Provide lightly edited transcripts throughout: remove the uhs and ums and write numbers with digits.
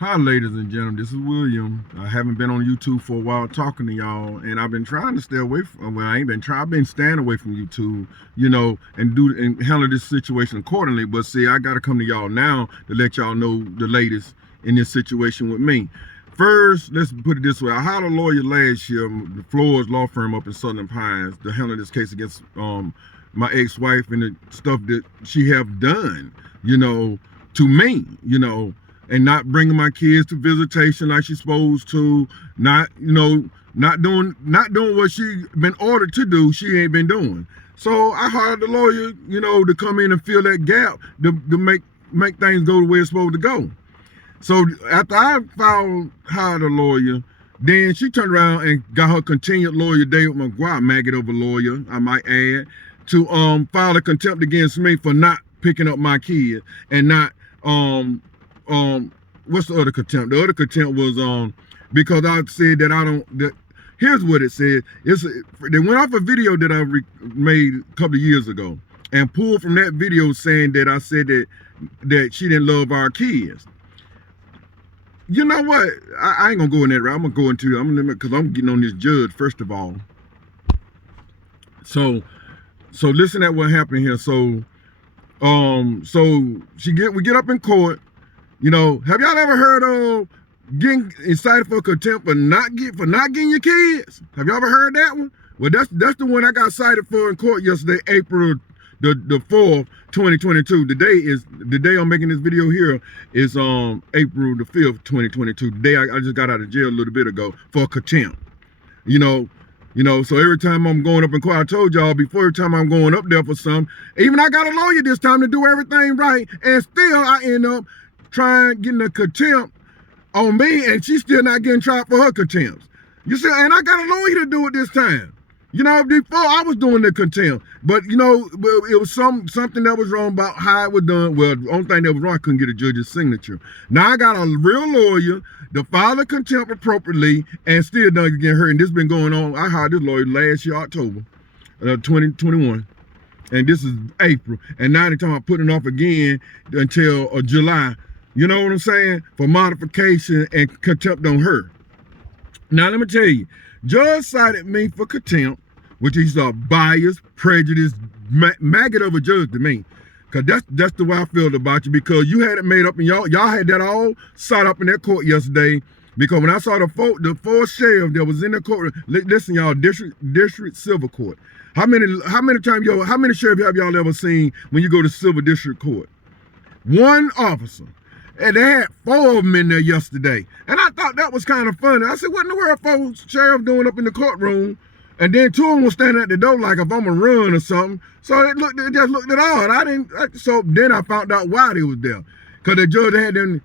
Hi, ladies and gentlemen. This is William. I haven't been on YouTube for a while talking to y'all, and I've been trying to stay away from. Well, I ain't been trying. I've been staying away from YouTube, and handle this situation accordingly. But see, I got to come to y'all now to let y'all know the latest in this situation with me. First, let's put it this way: I hired a lawyer last year, the Floors Law Firm up in Southern Pines, to handle this case against my ex-wife and the stuff that she have done, to me, and not bringing my kids to visitation like she's supposed to, not doing what she been ordered to do. She ain't been doing. So I hired the lawyer, to come in and fill that gap to make things go the way it's supposed to go. So after I hired a lawyer, then she turned around and got her continued lawyer, David McGuire, maggot of a lawyer, I might add, to file a contempt against me for not picking up my kid and not what's the other contempt? The other contempt was because I said that I don't. Here's what it said. They went off a video that I made a couple of years ago and pulled from that video saying that I said that she didn't love our kids. You know what? I ain't gonna go in that route. I'm gonna go into because I'm getting on this judge first of all. So listen at what happened here. So we get up in court. Have y'all ever heard of getting cited for contempt for not getting your kids? Have y'all ever heard that one? Well, that's the one I got cited for in court yesterday, April the 4th, 2022. The day I'm making this video here is April the 5th, 2022. The day I just got out of jail a little bit ago for contempt. So every time I'm going up in court, I told y'all before, every time I'm going up there for something, even I got a lawyer this time to do everything right, and still I end up getting a contempt on me, and she's still not getting tried for her contempt. You see, and I got a lawyer to do it this time. Before I was doing the contempt, but it was something that was wrong about how it was done. Well, the only thing that was wrong, I couldn't get a judge's signature. Now I got a real lawyer to file the contempt appropriately and still doesn't get hurt. And this has been going on. I hired this lawyer last year, October, 2021. And this is April. And now they're talking about putting it off again until July. You know what I'm saying? For modification and contempt on her. Now let me tell you, judge cited me for contempt, which is a biased, prejudiced, maggot of a judge to me. Cause that's the way I feel about you, because you had it made up and y'all had that all set up in that court yesterday. Because when I saw the four sheriff that was in the court, listen, y'all, district civil court. How many sheriff have y'all ever seen when you go to civil district court? One officer. And they had 4 of them in there yesterday. And I thought that was kind of funny. I said, what in the world 4 sheriff doing up in the courtroom? And then 2 of them was standing at the door like if I'm gonna run or something. So it just looked at odd. So then I found out why they was there. Cause the judge had them,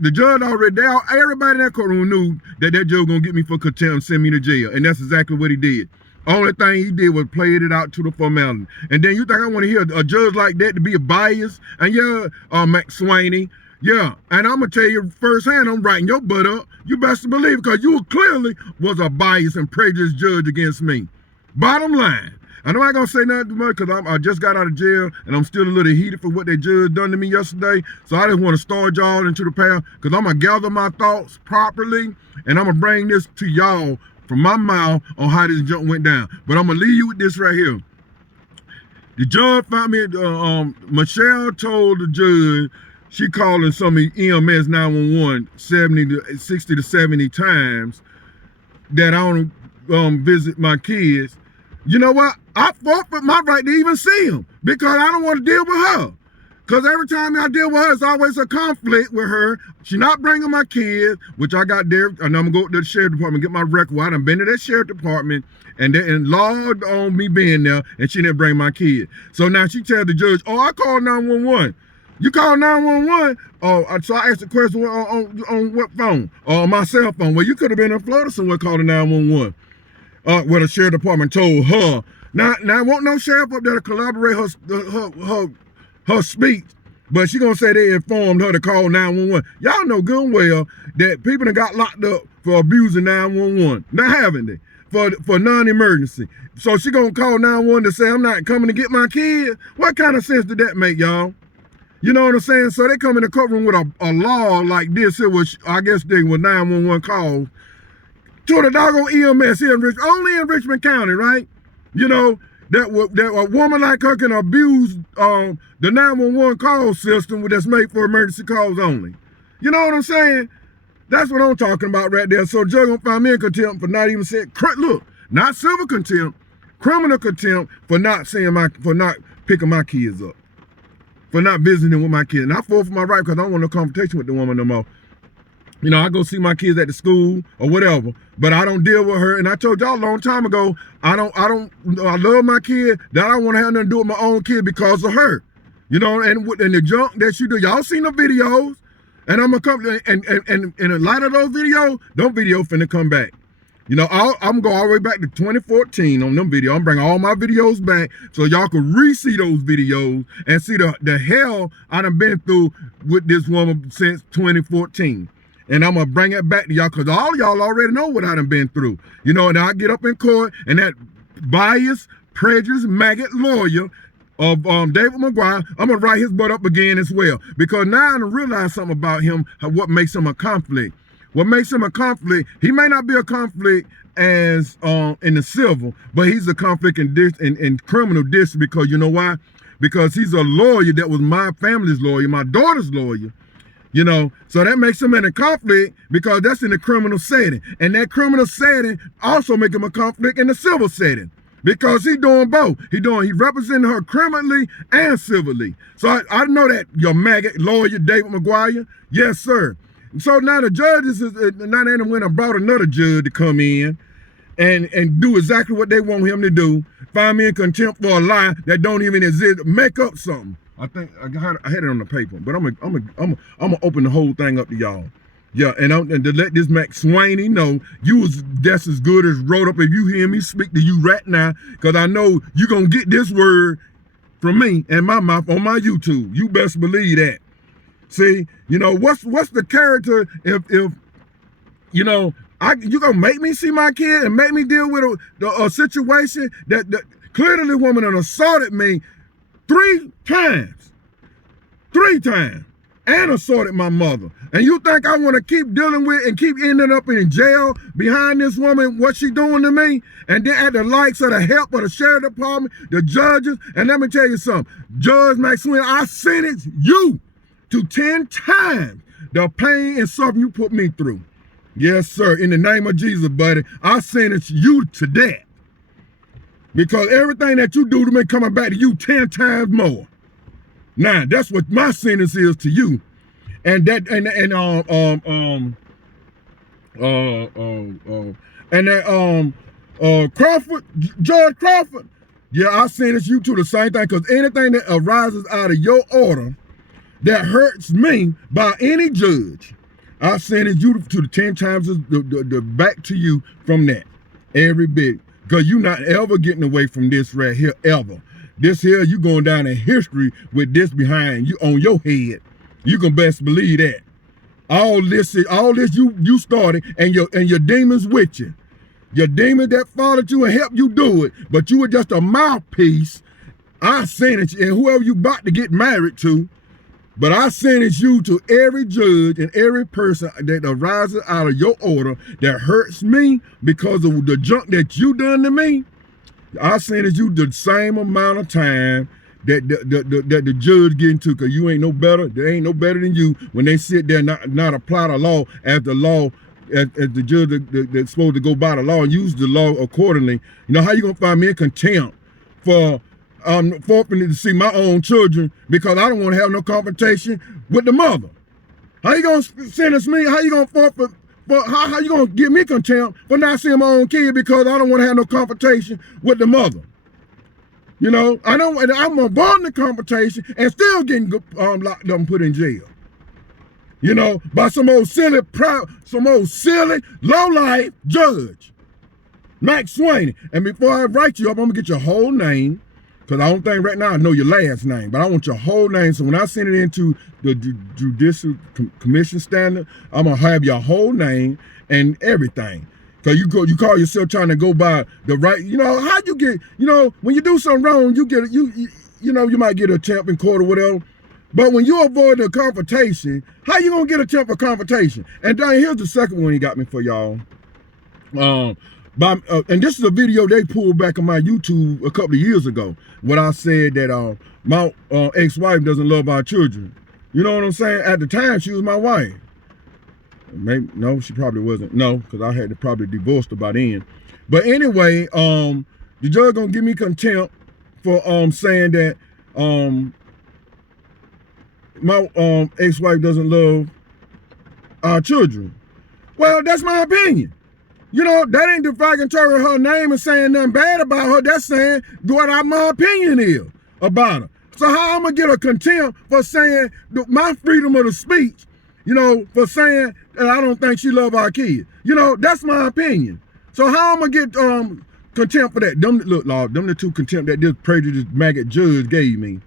the judge already there, everybody in that courtroom knew that judge was gonna get me for contempt and send me to jail. And that's exactly what he did. Only thing he did was played it out to the formality. And then you think I want to hear a judge like that to be a bias? And yeah, McSwaney, yeah. And I'm going to tell you firsthand, I'm writing your butt up. You best believe it, because you clearly was a biased and prejudiced judge against me. Bottom line. I'm not going to say nothing too much because I just got out of jail and I'm still a little heated for what that judge done to me yesterday. So I just want to start y'all into the path, because I'm going to gather my thoughts properly and I'm going to bring this to y'all from my mouth on how this junk went down. But I'm gonna leave you with this right here. The judge found me, Michelle told the judge she calling some EMS 911 60 to 70 times that I don't visit my kids. You know what? I forfeit my right to even see them because I don't want to deal with her. Because every time I deal with her, it's always a conflict with her. She not bringing my kids, which I got there, and I'm going to go to the sheriff department, get my record. I done been to that sheriff department, and laud on me being there, and she didn't bring my kid. So now she tells the judge, oh, I called 911. You called 911? Oh, so I asked the question on what phone? On my cell phone. Well, you could have been in Florida somewhere calling 911. Well, the sheriff department told her. Now won't no sheriff up there to collaborate her speech, but she gonna say they informed her to call 911. Y'all know good and well that people that got locked up for abusing 911. Now haven't they? For non-emergency. So she gonna call 911 to say I'm not coming to get my kid? What kind of sense did that make, y'all? You know what I'm saying? So they come in the courtroom with a law like this. It was, I guess they were 911 calls to the doggone EMS here in only in Richmond County, right? You know, that a woman like her can abuse the 911 call system that's made for emergency calls only. You know what I'm saying? That's what I'm talking about right there. So judge gonna find me in contempt for not even saying, look, not civil contempt, criminal contempt for not picking my kids up, for not visiting with my kids. And I fought for my right because I don't want no confrontation with the woman no more. You know, I go see my kids at the school or whatever, but I don't deal with her. And I told y'all a long time ago, I love my kid, that I don't want to have nothing to do with my own kid because of her. You know, and the junk that she do, y'all seen the videos, and I'm gonna come and a lot of those videos, finna come back. You know, I'm gonna go all the way back to 2014 on them videos. I'm bringing all my videos back so y'all can re-see those videos and see the hell I done been through with this woman since 2014. And I'm going to bring it back to y'all because all y'all already know what I done been through. You know, and I get up in court and that biased, prejudiced, maggot lawyer of David McGuire, I'm going to write his butt up again as well. Because now I done realized something about him, what makes him a conflict. What makes him a conflict, he may not be a conflict as in the civil, but he's a conflict in criminal district because you know why? Because he's a lawyer that was my family's lawyer, my daughter's lawyer. You know, so that makes him in a conflict because that's in the criminal setting. And that criminal setting also make him a conflict in the civil setting because he's doing both. He representing her criminally and civilly. So I know that your maggot lawyer, David McGuire. Yes, sir. So now the judges, now they went and brought another judge to come in and do exactly what they want him to do. Find me in contempt for a lie that don't even exist. Make up something. I think I had it on the paper, but I'm gonna open the whole thing up to y'all. Yeah, and to let this Max Swaney know you was just as good as wrote up if you hear me speak to you right now, because I know you gonna get this word from me and my mouth on my YouTube. You best believe that. See, you know what's the character if you know you gonna make me see my kid and make me deal with a situation that clearly the woman done assaulted me 3 times, and assaulted my mother. And you think I want to keep dealing with and keep ending up in jail behind this woman, what she doing to me? And then at the likes of the help of the sheriff department, the judges, and let me tell you something, Judge Maxwell, I sentence you to 10 times the pain and suffering you put me through. Yes, sir, in the name of Jesus, buddy, I sentence you to that. Because everything that you do to me coming back to you 10 times more. Now, that's what my sentence is to you. And that Crawford, Judge Crawford, yeah, I sentence you to the same thing, because anything that arises out of your order that hurts me by any judge, I sentence you to the 10 times the back to you from that. Every bit. Because you're not ever getting away from this right here, ever. This here, you going down in history with this behind you on your head. You can best believe that. All this you started, and your demons with you. Your demons that followed you and helped you do it, but you were just a mouthpiece. I sentence you, and whoever you about to get married to, but I sentence you to every judge and every person that arises out of your order that hurts me because of the junk that you done to me. I sentence you the same amount of time that the judge getting to, because you ain't no better. They ain't no better than you when they sit there and not apply the law as the law, as the judge that's supposed to go by the law and use the law accordingly. You know, how you gonna find me in contempt for forfeiting to see my own children because I don't want to have no confrontation with the mother? How you gonna sentence me? How you gonna forfeit? How you gonna give me contempt for not seeing my own kid because I don't want to have no confrontation with the mother? You know, I'm avoiding the confrontation and still getting locked up and put in jail. You know, by some old silly, low-life judge, Max Swaney. And before I write you up, I'm gonna get your whole name, because I don't think right now I know your last name, but I want your whole name. So when I send it into the Judicial Commission standard, I'm gonna have your whole name and everything. Because you call yourself trying to go by the right, you know, how you get, you know, when you do something wrong, you get, you know, you might get a temp in court or whatever, But when you avoid the confrontation, how you gonna get a temper confrontation? And then here's the second one he got me for y'all. And this is a video they pulled back on my YouTube a couple of years ago when I said that my ex-wife doesn't love our children. You know what I'm saying? At the time, she was my wife. Maybe no, she probably wasn't. No, because I had to probably divorce her by then. But anyway, the judge gonna give me contempt for saying that my ex-wife doesn't love our children. Well, that's my opinion. You know, that ain't derogatory her name and saying nothing bad about her. That's saying what my opinion is about her. So how I'm gonna get a contempt for saying my freedom of the speech, you know, for saying that I don't think she love our kids. You know, that's my opinion. So how I'm gonna get contempt for that? Look, Lord, them the two contempt that this prejudiced maggot judge gave me.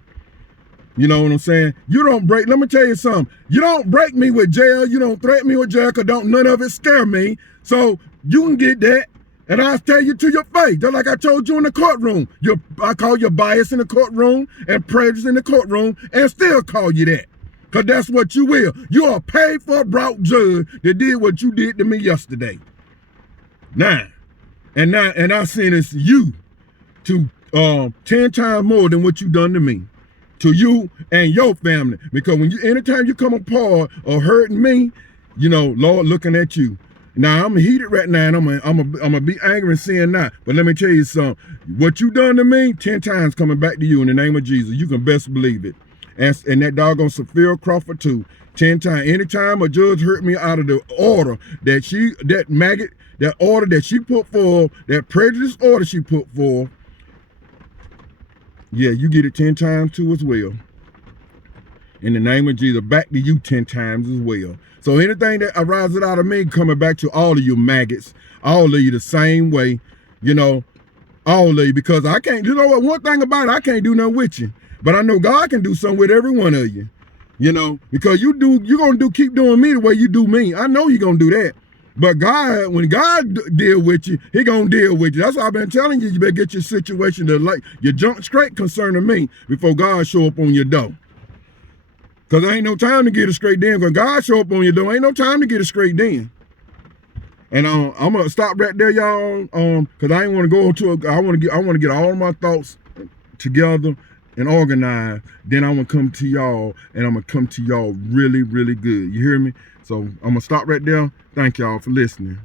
You know what I'm saying? You don't break, let me tell you something. You don't break me with jail. You don't threaten me with jail because none of it scare me. So you can get that. And I'll tell you to your face, just like I told you in the courtroom. I call you bias in the courtroom and prejudice in the courtroom and still call you that. Because that's what you will. You're a paid for brought judge that did what you did to me yesterday. Now, and I sentence you to 10 times more than what you done to me. To you and your family. Because anytime you come apart or hurting me, you know, Lord looking at you. Now, I'm heated right now, and I'm gonna be angry and sin not. But let me tell you something. What you done to me, 10 times coming back to you in the name of Jesus. You can best believe it. And that doggone Sophia Crawford too. 10 times. Anytime a judge hurt me out of the order that order that she put forth, that prejudice order she put forth, yeah, you get it 10 times too as well. In the name of Jesus, back to you 10 times as well. So anything that arises out of me coming back to all of you maggots, all of you the same way, you know, all of you, because I can't, you know what, one thing about it, I can't do nothing with you. But I know God can do something with every one of you, you know, because you're going to keep doing me the way you do me. I know you're going to do that. But God, when God deal with you, he going to deal with you. That's why I've been telling you, you better get your situation to like, your junk straight concerning me before God show up on your door. Because there ain't no time to get it straight then. When God show up on your door, ain't no time to get it straight then. And I'm gonna stop right there, y'all. Because I ain't want to go to I want to get all of my thoughts together and organized. Then I'm gonna come to y'all, and I'm gonna come to y'all really, really good. You hear me? So I'm gonna stop right there. Thank y'all for listening.